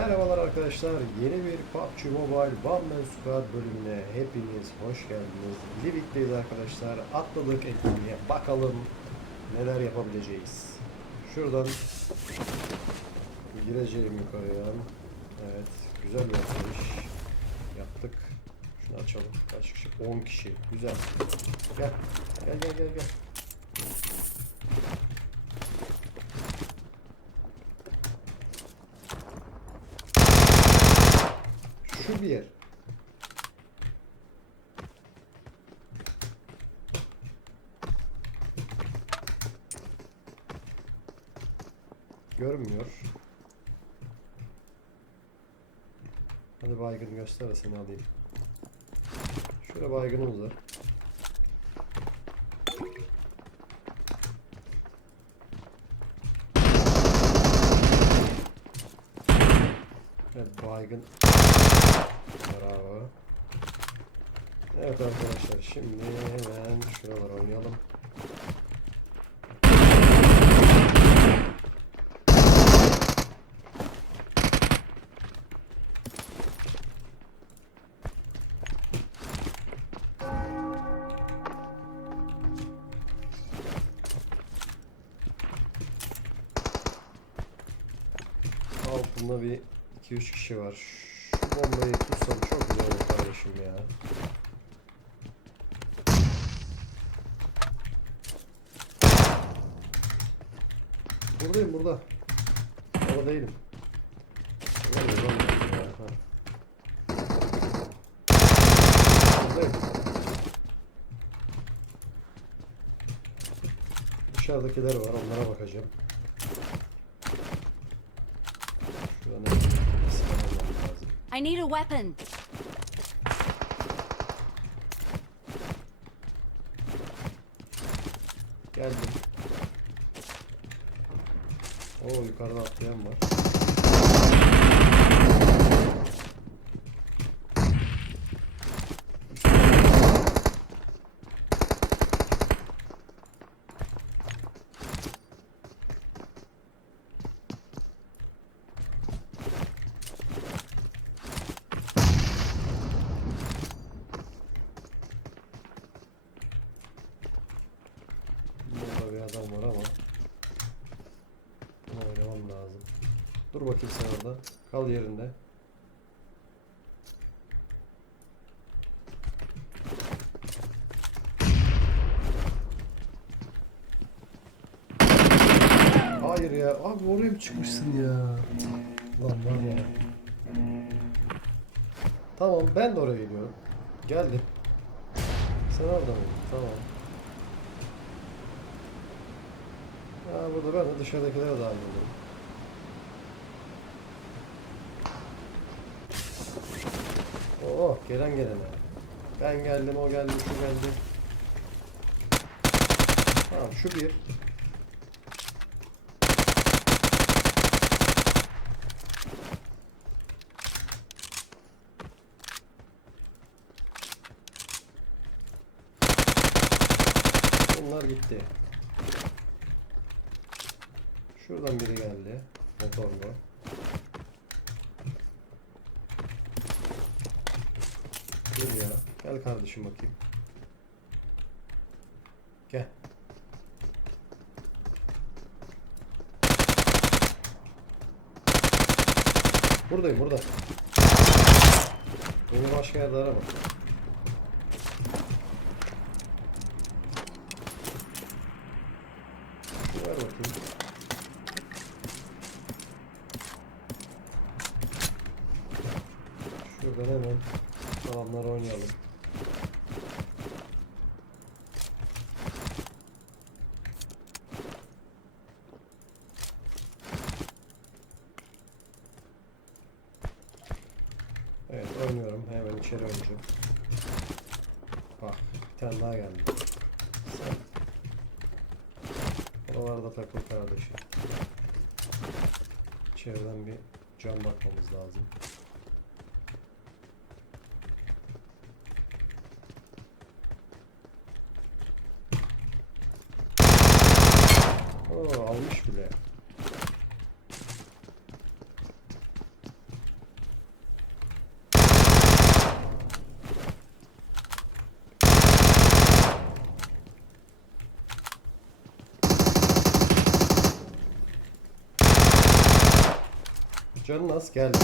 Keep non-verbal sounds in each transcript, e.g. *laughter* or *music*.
Merhabalar arkadaşlar. Yeni bir PUBG Mobile One Man Squad bölümüne hepiniz hoş geldiniz. Livik'teyiz arkadaşlar. Atladık etkinliğe. Bakalım neler yapabileceğiz. Şuradan gireceğim yukarıya. Evet. Güzel bir atlayış yaptık. Şunu açalım. Kaç kişi? 10 kişi. Güzel. Gel. Gel gel gel gel. Şu bir yer. Görmüyor. Hadi baygın göster seni alayım. Şöyle baygınımız var. Evet baygın. Bravo. Evet arkadaşlar şimdi hemen şuralar oynayalım. Altında bir 2-3 kişi var. Bombayı tutsam çok güzel olur kardeşim ya. Buradayım burada. Orada değilim. Lan ben ya? Ha. Buradayım. Dışarıdakiler var onlara bakacağım. Şuradan hemen sıkmam lazım. I need a weapon. Geldim. Oo yukarıda atlayan var. Burada bir adam var ama bunu oynamam lazım. Dur bakayım sen orada. Kal yerinde. Hayır ya. Abi oraya mı çıkmışsın ya? Lan var ya. Tamam ben de oraya gidiyorum. Geldim. Sen orada mıydın? Tamam. Ha burada ben de dışarıdakilere dahil oldum. Oh gelen gelene. Ben geldim o geldi şu geldi. Tamam şu bir. Bunlar gitti. Şuradan biri geldi. Motorlu. Dur ya. Kardeşim bakayım. Gel. Buradayım burada. Beni başka yerde arama. Ver bakayım. Şuradan hemen adamları oynayalım. Evet içeri oynayacağım. Bak bir tane daha geldi. Sen. Oralarda takıl kardeşim. İçeriden bir cam bakmamız lazım. Oo almış bile. Canın az geldi.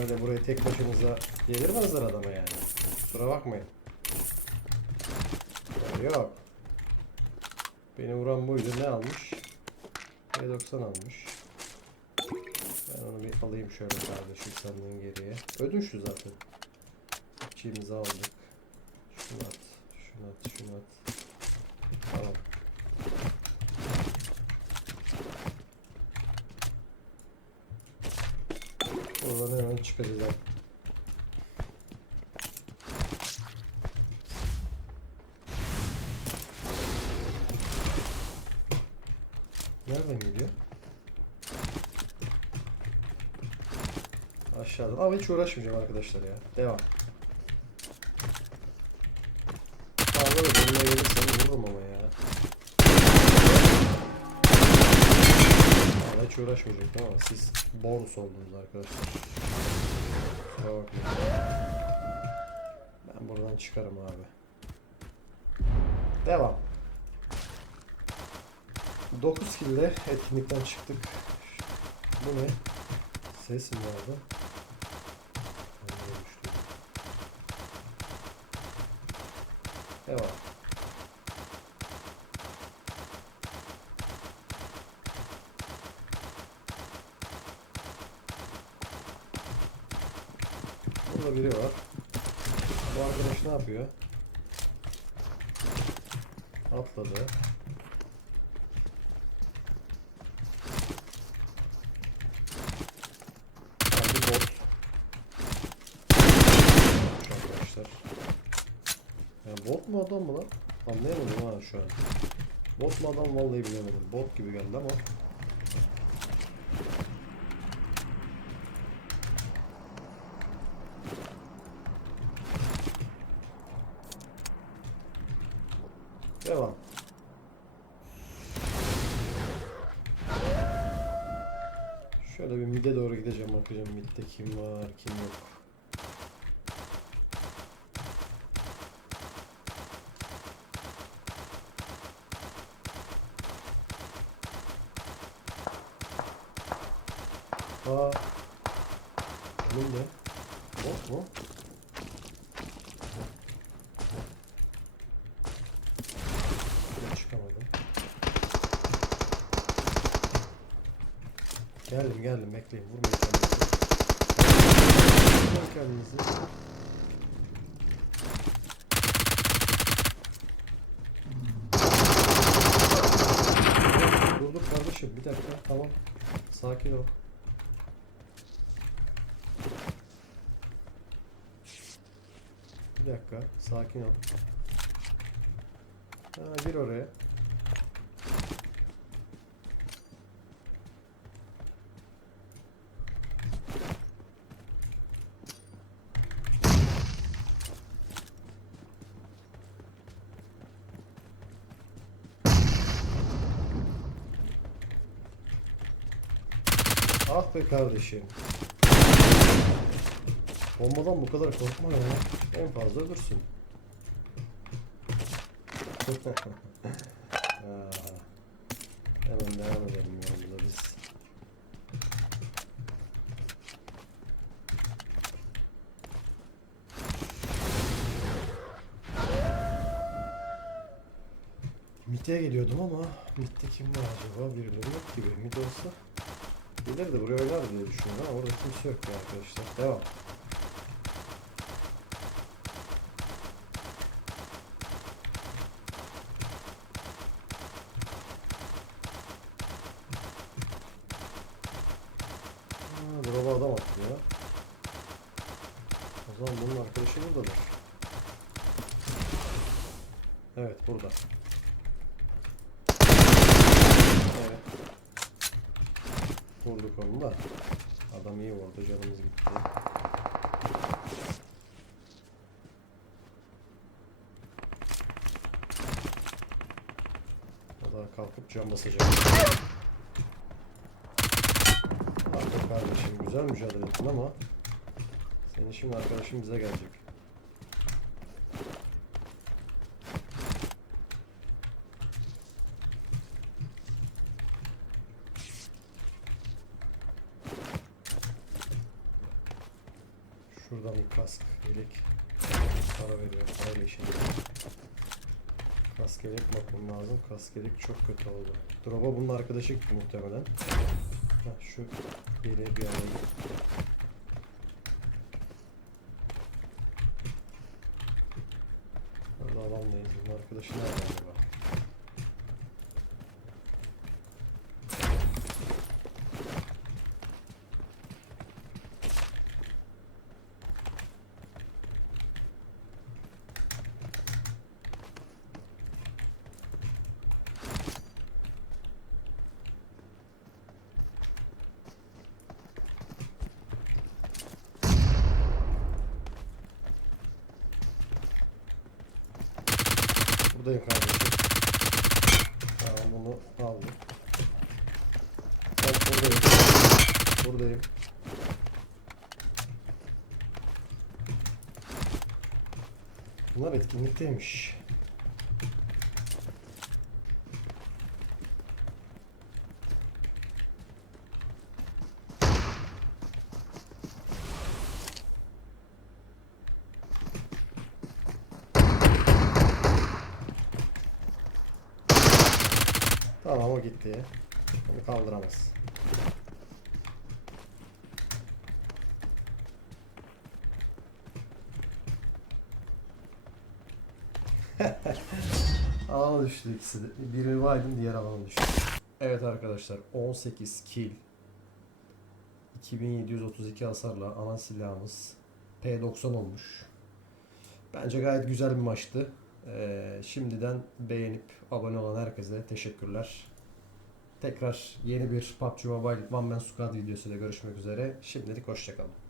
Öyle burayı tek başınıza yedirmezler adama yani. Kusura bakmayın. Yok. Beni vuran buydu. Ne almış? P90 almış. Ben onu bir alayım şöyle kardeşim sandığın geriye. Ödünçlü zaten. İçimizi aldık. Şunu at. Şunu at. Şunu at. Tamam. Oradan hemen çıkacağız. Nereden geliyor? Aşağıdan. Ama hiç uğraşmayacağım arkadaşlar ya. Devam. Fazla da benimle gelirsen vururum ama ya. Valla hiç uğraşmayacaktım ama siz bonus oldunuz arkadaşlar. Ben buradan çıkarım abi. Devam. 9 kill ile etkinlikten çıktık. Bu ne? Ses mi vardı? Devam. Burada biri var. Bu arkadaş ne yapıyor? Atladı. Hadi bot. Arkadaşlar. Bot mu adam mı lan? Anlayamadım ha şu an. Bot mu adam vallahi bilemedim. Bot gibi geldi ama. Devam. Şöyle bir mide doğru gideceğim bakacağım midde kim var kim yok. Aa. Önümde. Bot mu? Geldim bekleyin vurmayın kendinizi. Vurmayın kendinizi. Durduk kardeşim bir dakika tamam. Sakin ol. Bir dakika sakin ol. Ha, gir oraya. Be kardeşim. Bombadan bu kadar korkma ya. En fazla ölürsün. *laughs* Hemen devam edelim yolumuza biz. MIT'e geliyordum ama MIT'te kim var acaba? Birileri yok gibi. MIT olsa Birileri de buraya oynar diye düşünüyorum ama orada kimse yok ya arkadaşlar. Devam. Drop'a adam. O zaman bunun arkadaşı buradadır. Evet burada. Evet. Vurduk onu da. Adam iyi vurdu canımız gitti. O da kalkıp cam basacak. Artık kardeşim güzel mücadele ettin ama seni Yani şimdi arkadaşım bize gelecek. Şuradan bir kask, yelek para veriyor. Parayla işe geliyor. Kask lazım. Kask çok kötü oldu. Drop'a bunun arkadaşı gitti muhtemelen. Heh, şu yeleği bir alayım. Orada alandayız. Bunun arkadaşı nerede acaba? Buradayım kardeşim. Tamam bunu aldım. Ben buradayım. Buradayım. Bunlar etkinlikteymiş. Tamam o gitti. Onu kaldıramaz. *laughs* Alana düştü ikisi de. Biri Wyden diğer alana düştü. Evet arkadaşlar 18 kill 2732 hasarla ana silahımız P90 olmuş. Bence gayet güzel bir maçtı. Ee, şimdiden beğenip abone olan herkese teşekkürler. Tekrar yeni bir PUBG Mobile One Man Squad videosuyla görüşmek üzere. Şimdilik hoşçakalın.